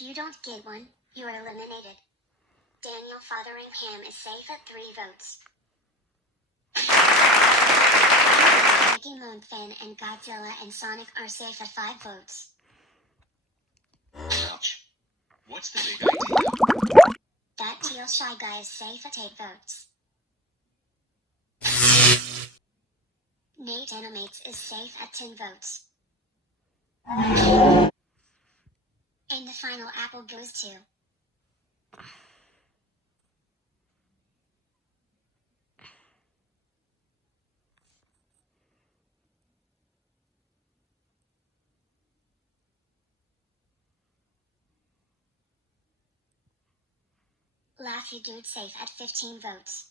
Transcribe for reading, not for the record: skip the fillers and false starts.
If you don't get one, you're eliminated. Daniel Fotheringham is safe at 3 votes. Mickey Moon Fan and Godzilla and Sonic are safe at 5 votes. Ouch. What's the big idea? That Teal Shy Guy is safe at 8 votes. Nate Animates is safe at 10 votes. And the final apple goes to... Laffy Dude safe at 15 votes.